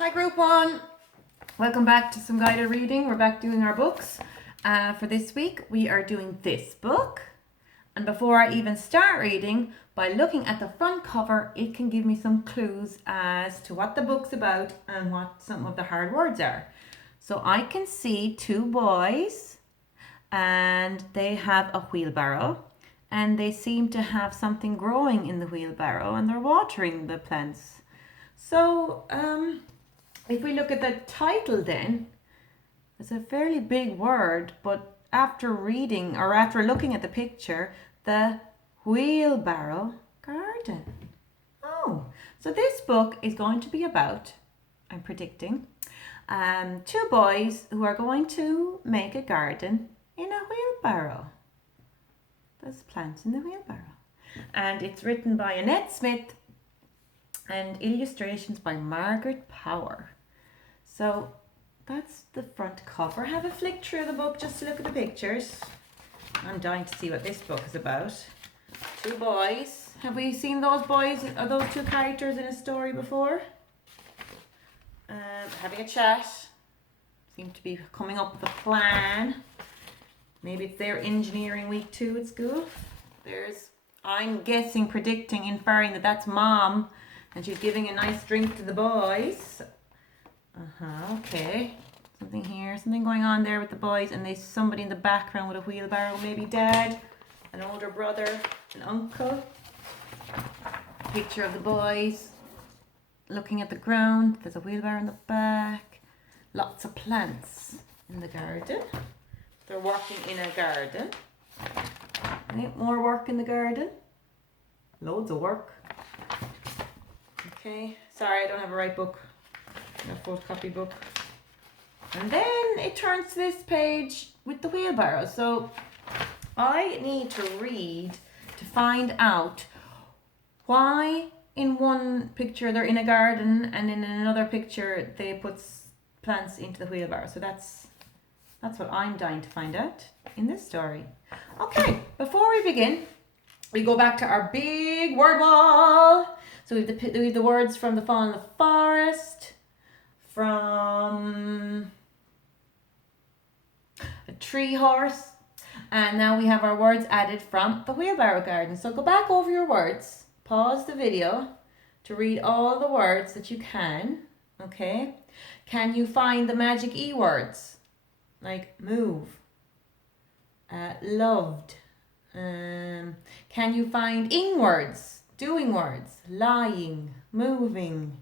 Hi Group 1, welcome back to some guided reading. We're back doing our books. For this week we are doing this book, and before I even start reading, by looking at the front cover it can give me some clues as to what the book's about and what some of the hard words are. So I can see two boys and they have a wheelbarrow and they seem to have something growing in the wheelbarrow and they're watering the plants. So if we look at the title then, it's a fairly big word, but after reading or after looking at the picture, the Wheelbarrow Garden. Oh, so this book is going to be about, I'm predicting, two boys who are going to make a garden in a wheelbarrow. There's plants in the wheelbarrow. And it's written by Annette Smith and illustrations by Margaret Power. So that's the front cover. Have a flick through the book just to look at the pictures. I'm dying to see what this book is about. Two boys. Have we seen those boys or those two characters in a story before? Having a chat. Seem to be coming up with a plan. Maybe it's their engineering week 2 at school. I'm guessing, predicting, inferring that that's mom and she's giving a nice drink to the boys. Okay. Something here, something going on there with the boys, and there's somebody in the background with a wheelbarrow, maybe dad, an older brother, an uncle. Picture of the boys looking at the ground. There's a wheelbarrow in the back. Lots of plants in the garden. They're working in a garden. Any more work in the garden? Loads of work. Okay, sorry I don't have a right book. A photocopy book. And then it turns to this page with the wheelbarrow. So I need to read to find out why in one picture they're in a garden and in another picture they put plants into the wheelbarrow. So that's what I'm dying to find out in this story. Okay, before we begin, we go back to our big word wall. So we have the words from The Fall in the Forest, from a tree horse, and now we have our words added from the Wheelbarrow Garden. So go back over your words, pause the video to read all the words that you can. Okay, can you find the magic E words like move, loved? Can you find ing words, doing words, lying, moving?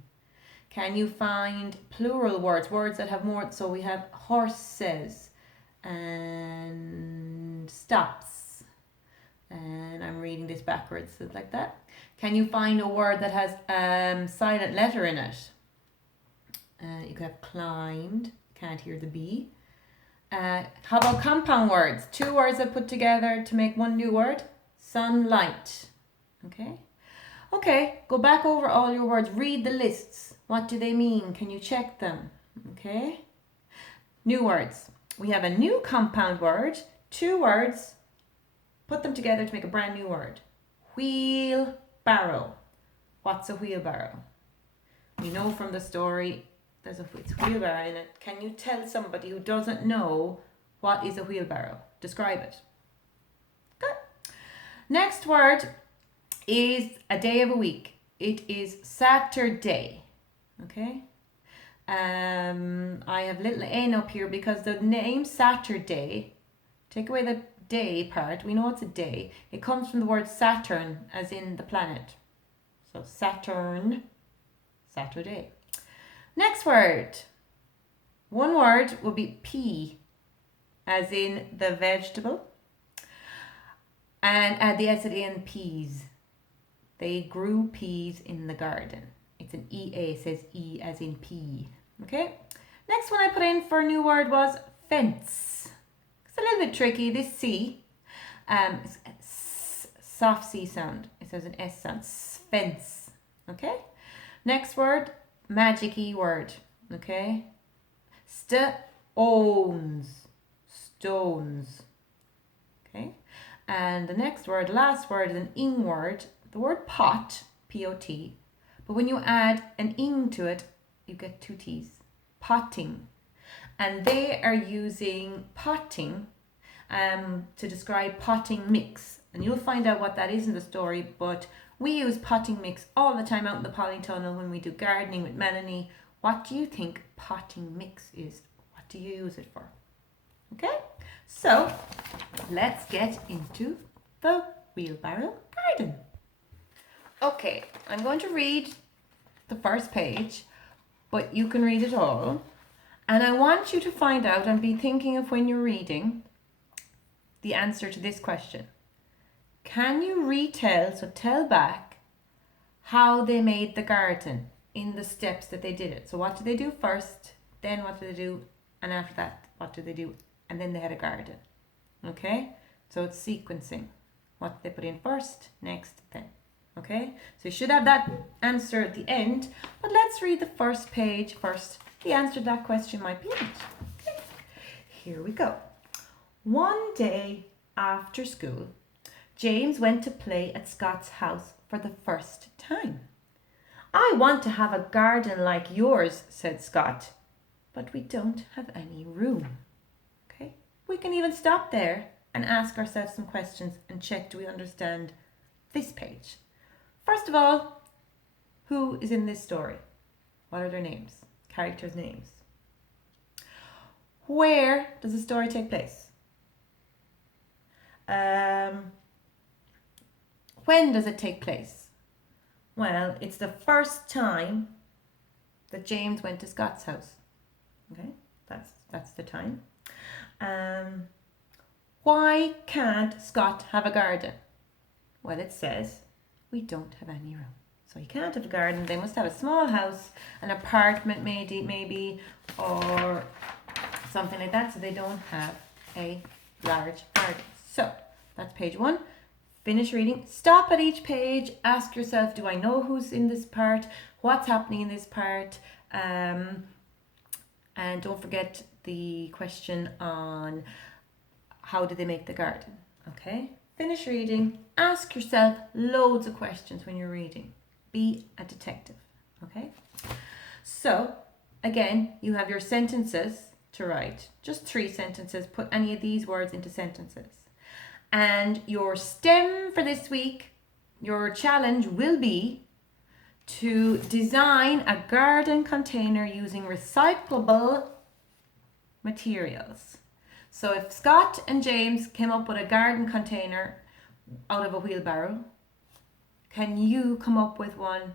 Can you find plural words, words that have more? So we have horses and stops. And I'm reading this backwards, so like that. Can you find a word that has silent letter in it? You could have climbed, can't hear the B. How about compound words? Two words that put together to make one new word. Sunlight. Okay, go back over all your words. Read the lists. What do they mean? Can you check them? Okay. New words. We have a new compound word. Two words. Put them together to make a brand new word. Wheelbarrow. What's a wheelbarrow? We know from the story there's it's wheelbarrow in it. Can you tell somebody who doesn't know what is a wheelbarrow? Describe it. Good. Next word is a day of a week. It is Saturday. Okay. I have little n up here because the name Saturday, take away the day part, we know it's a day. It comes from the word Saturn, as in the planet. So Saturn, Saturday. Next word. One word will be pea, as in the vegetable. And add the S at the end, peas. They grew peas in the garden. It's an EA, says E as in pea. Okay. Next one I put in for a new word was fence. It's a little bit tricky. This C, soft C sound. It says an S sound. Fence. Okay. Next word, magic E word. Okay. Stones. Stones. Okay. And the next word, last word, is an ing word. The word pot, P-O-T. But when you add an ing to it, you get 2 T's. Potting. And they are using potting to describe potting mix. And you'll find out what that is in the story, but we use potting mix all the time out in the polytunnel when we do gardening with Melanie. What do you think potting mix is? What do you use it for? Okay, so let's get into the wheelbarrow garden. Okay, I'm going to read the first page, but you can read it all. And I want you to find out and be thinking of when you're reading the answer to this question. Can you retell, so tell back, how they made the garden in the steps that they did it? So what did they do first? Then what did they do? And after that, what did they do? And then they had a garden. Okay? So it's sequencing. What did they put in first, next, then. Okay? So you should have that answer at the end. But let's read the first page first. The answer to that question might be it. Okay? Here we go. One day after school, James went to play at Scott's house for the first time. I want to have a garden like yours, said Scott, but we don't have any room. Okay? We can even stop there and ask ourselves some questions and check, do we understand this page? First of all, who is in this story? What are their names? Characters' names. Where does the story take place? When does it take place? Well, it's the first time that James went to Scott's house. Okay, that's the time. Why can't Scott have a garden? Well, it says we don't have any room. So he can't have a garden. They must have a small house, an apartment maybe, or something like that. So they don't have a large garden. So that's page 1. Finish reading. Stop at each page. Ask yourself, do I know who's in this part? What's happening in this part? And don't forget the question on how did they make the garden? Okay. Finish reading. Ask yourself loads of questions when you're reading. Be a detective. Okay. So again, you have your sentences to write. Just 3 sentences. Put any of these words into sentences. And your STEM for this week, your challenge will be to design a garden container using recyclable materials. So if Scott and James came up with a garden container out of a wheelbarrow, can you come up with one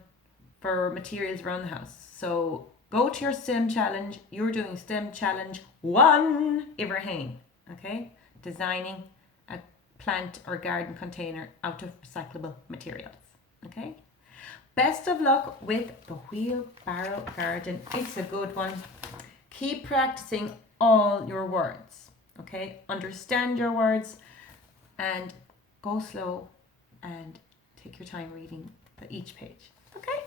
for materials around the house? So go to your STEM challenge. You're doing STEM challenge 1, Ibrahim. Okay? Designing a plant or garden container out of recyclable materials. Okay? Best of luck with the wheelbarrow garden. It's a good one. Keep practicing all your words. Okay? Understand your words and go slow and take your time reading each page. Okay?